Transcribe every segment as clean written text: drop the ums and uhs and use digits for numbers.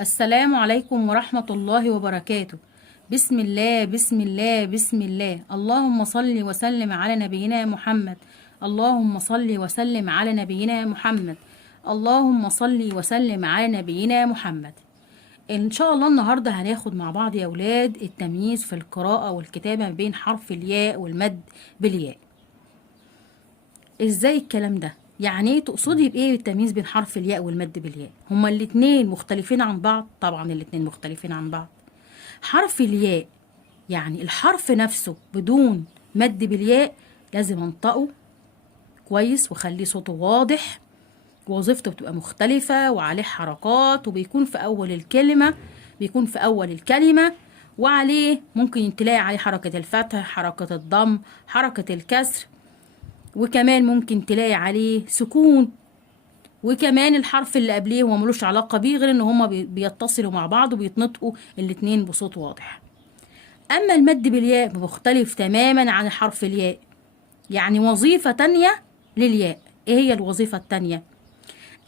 السلام عليكم ورحمة الله وبركاته. بسم الله بسم الله بسم الله. اللهم صل وسلم على نبينا محمد. اللهم صل وسلم على نبينا محمد. اللهم صل وسلم على نبينا محمد. إن شاء الله النهاردة هناخد مع بعض يا أولاد التمييز في القراءة والكتابة بين حرف الياء والمد بالياء. ازاي الكلام ده؟ يعني ايه تقصدي بايه التمييز بين حرف الياء والمد بالياء؟ هما الاتنين مختلفين عن بعض؟ طبعا الاتنين مختلفين عن بعض. حرف الياء يعني الحرف نفسه بدون مد بالياء لازم انطقه كويس وخليه صوته واضح، ووظيفته بتبقى مختلفة وعليه حركات، وبيكون في أول الكلمة وعليه ممكن تلاقي عليه حركة الفتح، حركة الضم، حركة الكسر، وكمان ممكن تلاقي عليه سكون. وكمان الحرف اللي قبليه هو ملوش علاقة بيه غير ان هما بيتصلوا مع بعض وبيتنطقوا الاتنين بصوت واضح. اما المد بالياء مختلف تماما عن حرف الياء، يعني وظيفة تانية للياء. ايه هي الوظيفة التانية؟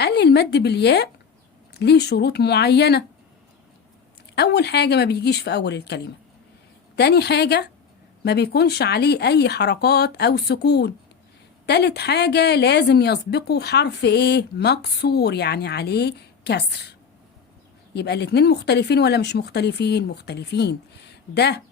قال لي المد بالياء ليه شروط معينة. اول حاجة ما بيجيش في اول الكلمة. تاني حاجة ما بيكونش عليه اي حركات او سكون. تالت حاجة لازم يسبقه حرف ايه؟ مكسور، يعني عليه كسر. يبقى الاتنين مختلفين ولا مش مختلفين؟ مختلفين. ده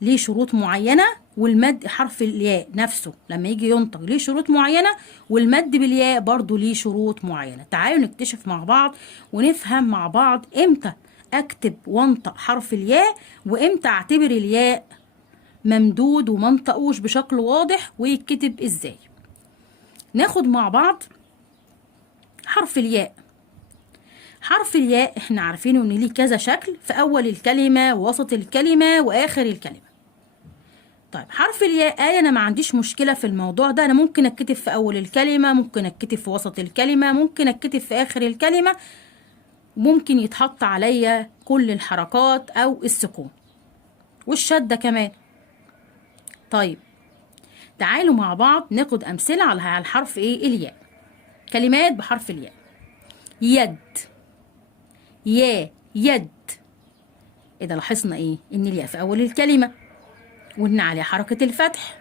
ليه شروط معينة، والمد حرف الياء نفسه لما يجي ينطق ليه شروط معينة، والمد بالياء برضو ليه شروط معينة. تعالوا نكتشف مع بعض ونفهم مع بعض امتى اكتب وانطق حرف الياء، وامتى اعتبر الياء ممدود ومنطقوش بشكل واضح ويتكتب ازاي. ناخد مع بعض حرف الياء. حرف الياء احنا عارفينه ان ليه كذا شكل، في اول الكلمة ووسط الكلمة واخر الكلمة. طيب حرف الياء انا ما عنديش مشكلة في الموضوع ده، انا ممكن اتكتب في اول الكلمة، ممكن اتكتب في وسط الكلمة، ممكن اتكتب في اخر الكلمة، ممكن يتحط عليا كل الحركات او السكون والشدة كمان. طيب تعالوا مع بعض ناخد امثلة على الحرف ايه؟ الياء. كلمات بحرف الياء: يد، يد. إذا لاحظنا إيه؟ إن الياء في أول الكلمة، وإن عليها حركة الفتح،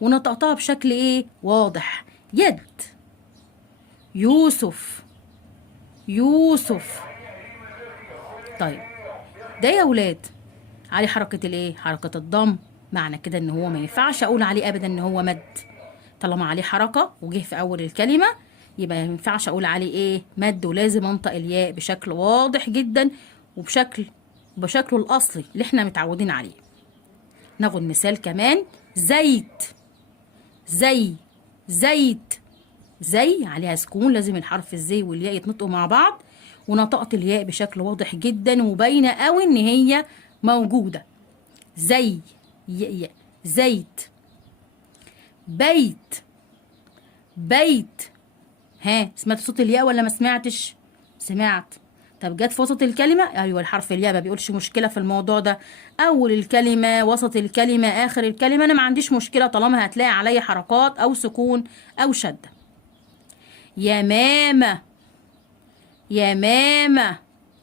ونطقتها بشكل إيه؟ واضح. يد. يوسف، يوسف. طيب ده يا ولاد عليه حركة الإيه؟ حركة الضم. معنى كده إن هو ما ينفعش أقول عليه أبدا إن هو مد. طالما عليه حركة وجه في أول الكلمة يبقى ما ينفعش أقول عليه إيه؟ مد، ولازم أنطق الياء بشكل واضح جدا وبشكله الأصلي اللي احنا متعودين عليه. ناخد مثال كمان: زيت، زيت. زي عليها سكون، لازم الحرف الزي والياء يتنطقوا مع بعض، ونطقت الياء بشكل واضح جدا وباينه قوي ان هي موجوده. زي، زيت. بيت، بيت. ها، سمعت صوت الياء ولا ما سمعتش؟ سمعت. طب جت في وسط الكلمة؟ ايوه الحرف الياء ما بيقولش مشكلة في الموضوع ده. اول الكلمة، وسط الكلمة، اخر الكلمة، انا ما عنديش مشكلة طالما هتلاقي عليا حركات او سكون او شدة. يمامة، يمامة.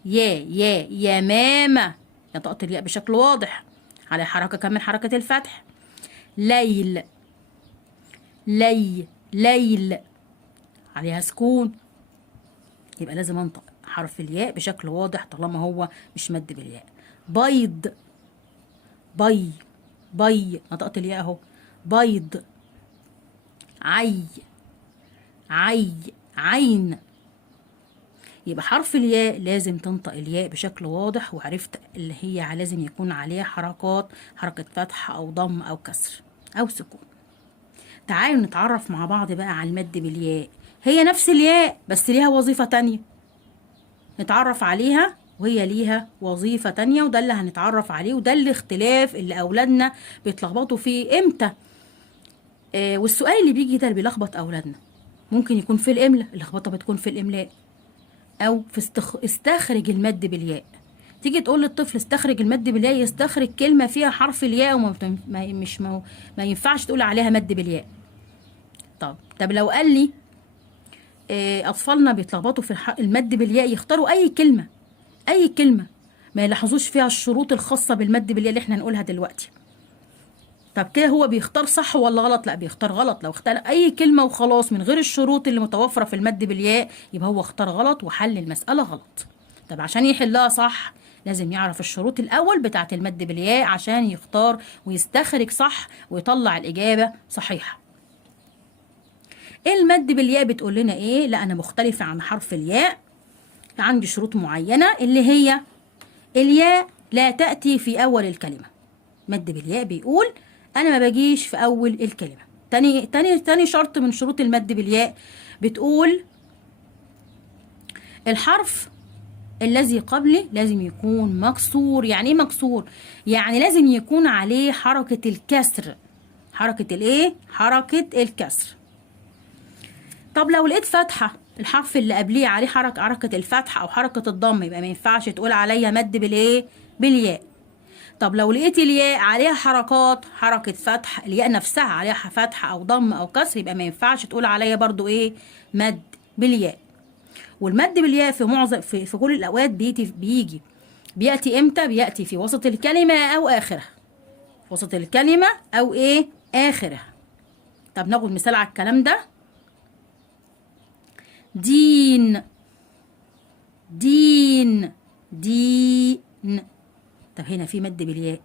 يمامة. نطقت الياء بشكل واضح، على حركة كمان حركة الفتح. ليل، ليل. عليها سكون، يبقى لازم انطق حرف الياء بشكل واضح طالما هو مش مد بالياء. بيض، بي. نطقت الياء اهو. بيض. عين. يبقى حرف الياء لازم تنطق الياء بشكل واضح، وعرفت اللي هي لازم يكون عليها حركات، حركة فتح او ضم او كسر او سكون. تعالوا نتعرف مع بعض بقى على المد بالياء. هي نفس الياء بس ليها وظيفة تانية نتعرف عليها، وهي ليها وظيفة تانية، وده اللي هنتعرف عليه، وده الاختلاف اللي أولادنا بيتلخبطوا فيه. إمتى؟ والسؤال اللي بيجي ده اللي بيلخبط أولادنا ممكن يكون في الإملاء، اللخبطة بتكون في الإملاء، أو في استخرج المد بالياء. تيجي تقول للطفل استخرج المد بالياء، يستخرج كلمة فيها حرف الياء ما ينفعش تقول عليها مد بالياء. طب لو قال لي أطفالنا بيتلخبطوا في المد بالياء، يختاروا أي كلمة اي كلمه ما يلاحظوش فيها الشروط الخاصه بالمد بالياء اللي احنا هنقولها دلوقتي. طب كده هو بيختار صح ولا غلط؟ لا، بيختار غلط. لو اختار اي كلمه وخلاص من غير الشروط اللي متوفره في المد بالياء يبقى هو اختار غلط وحل المساله غلط. طب عشان يحلها صح لازم يعرف الشروط الاول بتاعه المد بالياء عشان يختار ويستخرج صح ويطلع الاجابه صحيحه. المد بالياء بتقول لنا ايه؟ لا، انا مختلفه عن حرف الياء، عندي شروط معينه اللي هي الياء لا تاتي في اول الكلمه. مد بالياء بيقول انا ما باجيش في اول الكلمه. تاني شرط من شروط المد بالياء بتقول الحرف الذي قبله لازم يكون مكسور. يعني ايه مكسور؟ يعني لازم يكون عليه حركه الكسر. حركه الايه؟ حركه الكسر. طب لو لقيت فتحه الحرف اللي قبليه عليه حركه الفتحه او حركه الضم يبقى ما ينفعش تقول عليا مد بالايه؟ بالياء. طب لو لقيت الياء عليها حركات، حركة فتح، الياء نفسها عليها فتح أو ضم أو كسر، يبقى ما ينفعش تقول عليا برضو إيه؟ مد بالياء. والمد بالياء في معظم في كل الأوقات بيأتي إمتى؟ بيأتي في وسط الكلمة أو آخرها. في وسط الكلمة أو إيه؟ آخرها. طب ناخد مثال على الكلام ده. دين، دين، دين. طب هنا في مد بالياء.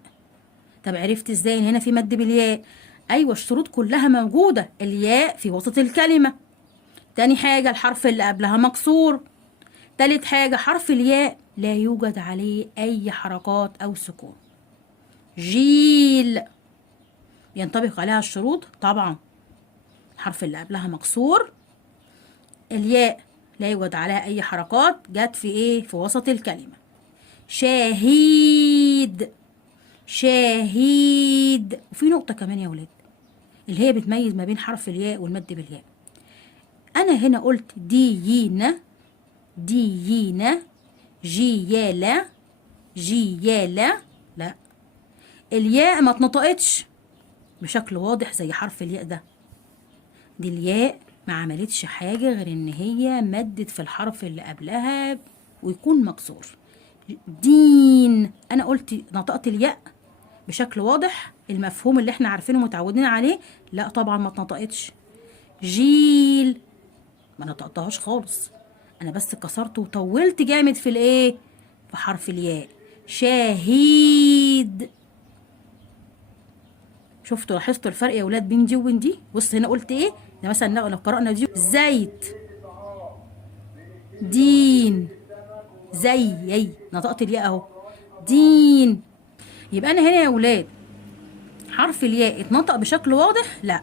طب عرفت ازاي ان هنا في مد بالياء؟ ايوه، الشروط كلها موجوده. الياء في وسط الكلمه. تاني حاجه الحرف اللي قبلها مكسور. تالت حاجه حرف الياء لا يوجد عليه اي حركات او سكون. جيل ينطبق عليها الشروط طبعا. الحرف اللي قبلها مكسور، الياء لا يوجد عليها اي حركات، جت في ايه؟ في وسط الكلمه. شاهيد، شاهيد. وفي نقطة كمان يا ولاد اللي هي بتميز ما بين حرف الياء والمد بالياء. أنا هنا قلت ديينا، ديينا، جيالة، جيالة. لا، الياء ما اتنطقتش بشكل واضح زي حرف الياء ده. دي الياء ما عملتش حاجة غير إن هي مدت في الحرف اللي قبلها ويكون مكسور. دين، أنا قلت نطقت الياء بشكل واضح المفهوم اللي احنا عارفينه متعودين عليه؟ لا طبعا ما اتنطقتش. جيل ما نطقتهاش خالص، انا بس كسرت وطولت جامد في الايه؟ في حرف الياء. شاهيد. شفتوا لاحظتوا الفرق يا ولاد بين دي وبين دي؟ بص هنا قلت ايه؟ ده مثلا لو قرأنا دي زيت، دين، زي نطقت الياء اهو. دين. يبقى انا هنا يا ولاد حرف الياء اتنطق بشكل واضح؟ لا.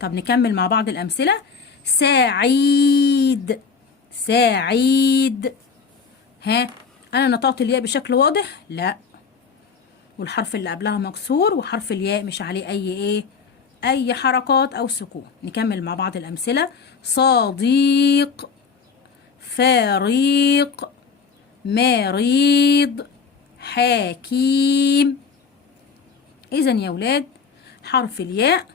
طب نكمل مع بعض الأمثلة. سعيد، سعيد. ها، أنا نطقت الياء بشكل واضح؟ لا. والحرف اللي قبلها مكسور وحرف الياء مش عليه أي حركات أو سكون. نكمل مع بعض الأمثلة. صديق، فريق، مريض، حكيم. إذا يا ولاد حرف الياء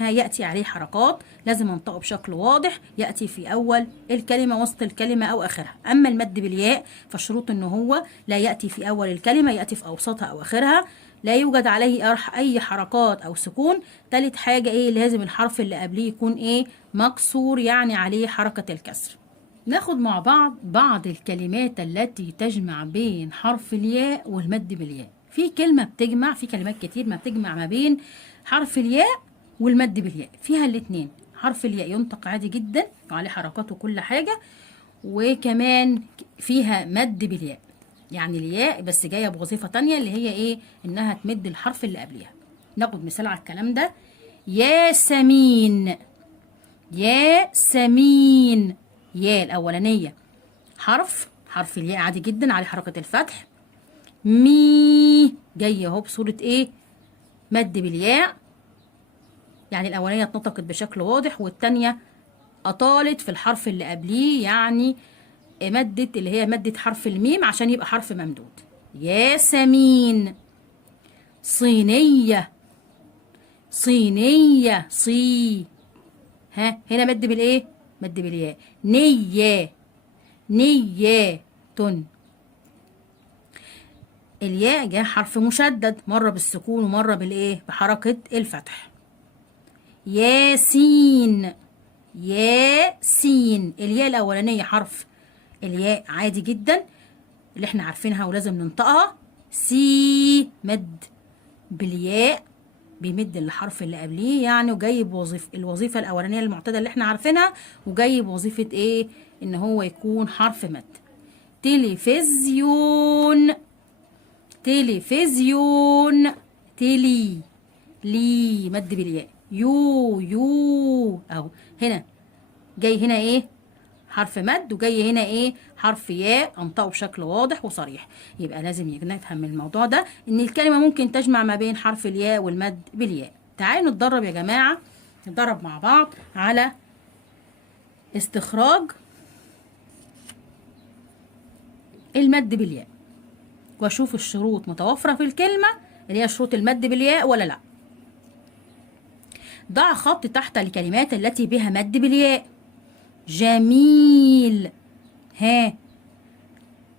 يأتي عليه حركات، لازم انطقه بشكل واضح، يأتي في أول الكلمة، وسط الكلمة أو آخرها. أما المد بالياء فالشروط إنه هو لا يأتي في أول الكلمة، يأتي في أوسطها أو آخرها، لا يوجد عليه أي حركات أو سكون. تالت حاجة لازم الحرف اللي قبليه يكون مكسور، يعني عليه حركة الكسر. ناخد مع بعض الكلمات التي تجمع بين حرف الياء والمد بالياء. في كلمات كتير ما بتجمع ما بين حرف الياء والمد بالياء، فيها الاتنين. حرف الياء ينطق عادي جدا وعليه حركات وكل حاجة، وكمان فيها مد بالياء، يعني الياء بس جاية بوظيفة تانية اللي هي انها تمد الحرف اللي قبلها. ناخد مثال على الكلام ده. ياسمين، ياسمين. ياء الأولانية حرف الياء عادي جدا عليه حركة الفتح. مي جاية اهو بصورة مد بالياء، يعني الأولانية اتنطقت بشكل واضح والتانية أطالت في الحرف اللي قبليه، يعني مدت اللي هي مدت حرف الميم عشان يبقى حرف ممدود. ياسمين. صينية، صينية، هنا مد مد بالياء. نية، نية. الياء جاء حرف مشدد، مرة بالسكون ومرة بالايه، بحركة الفتح. ياسين، ياسين. الياء الأولانية حرف الياء عادي جدا اللي احنا عارفينها ولازم ننطقها، سي، مد بالياء، بيمد الحرف اللي قبليه يعني، وجاي بوظيفة الوظيفة الأولانية المعتادة اللي احنا عارفينها، وجاي بوظيفة ايه؟ ان هو يكون حرف مد. تلفزيون، تلفزيون. تلي، لي، مد بالياء. يو، يو. اهو هنا جاي هنا ايه؟ حرف مد، وجاي هنا ايه؟ حرف ياء، انطقه بشكل واضح وصريح. يبقى لازم نفهم من الموضوع ده ان الكلمه ممكن تجمع ما بين حرف الياء والمد بالياء. تعالوا نتدرب يا جماعه، نتدرب مع بعض على استخراج المد بالياء، واشوف الشروط متوفره في الكلمه اللي هي شروط المد بالياء ولا لا. ضع خط تحت الكلمات التي بها مد بالياء. جميل. ها،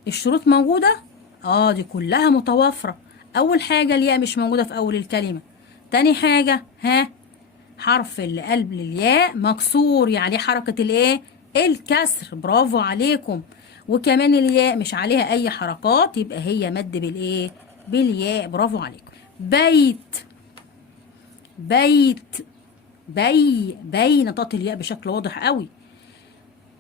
الشروط موجودة؟ دي كلها متوافرة. أول حاجة الياء مش موجودة في أول الكلمة. تاني حاجة، ها، حرف اللي قبل الياء مكسور، يعني حركة الايه؟ الكسر. برافو عليكم. وكمان الياء مش عليها أي حركات، يبقى هي مد بالايه؟ بالياء. برافو عليكم. بيت، بيت، بي نطقت الياء بشكل واضح قوي.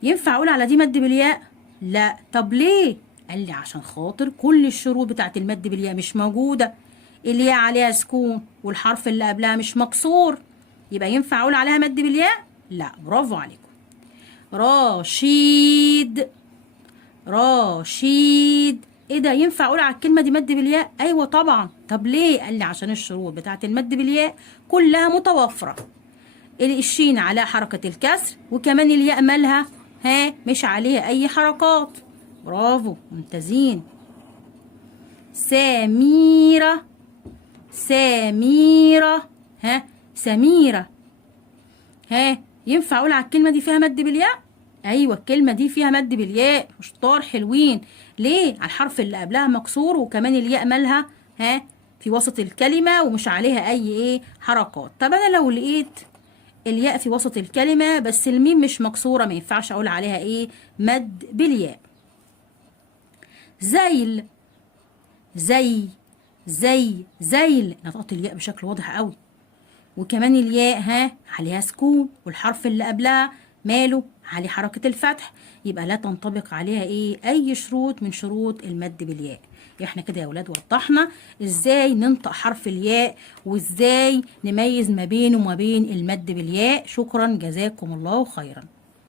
ينفع اقول على دي مد بالياء؟ لا. طب ليه؟ قال لي عشان خاطر كل الشروط بتاعت المد بالياء مش موجوده. الياء عليها سكون والحرف اللي قبلها مش مكسور، يبقى ينفع اقول عليها مد بالياء؟ لا. برافو عليكم. رشيد، رشيد. ايه ده؟ ينفع اقول على الكلمه دي مد بالياء؟ ايوه طبعا. طب ليه؟ قال لي عشان الشروط بتاعت المد بالياء كلها متوفره. الشين عليها حركة الكسر، وكمان الياء مالها؟ ها، مش عليها أي حركات. برافو، ممتازين. سميرة، سميرة. ها، سميرة. ها، ينفع أقول على الكلمة دي فيها مد بالياء؟ أيوة، الكلمة دي فيها مد بالياء. شطار، حلوين. ليه؟ على الحرف اللي قبلها مكسور، وكمان الياء مالها؟ ها، في وسط الكلمة ومش عليها أي إيه حركات. طب أنا لو لقيت الياء في وسط الكلمة بس الميم مش مكسورة، ما ينفعش اقول عليها ايه؟ مد بالياء. زيل، زي، زي، زيل. نطقت الياء بشكل واضح قوي، وكمان الياء ها عليها سكون، والحرف اللي قبلها ماله؟ عليه حركة الفتح، يبقى لا تنطبق عليها ايه؟ اي شروط من شروط المد بالياء. احنا كده يا ولاد وضحنا ازاي ننطق حرف الياء، وازاي نميز ما بينه وما بين المد بالياء. شكرا، جزاكم الله خيرا.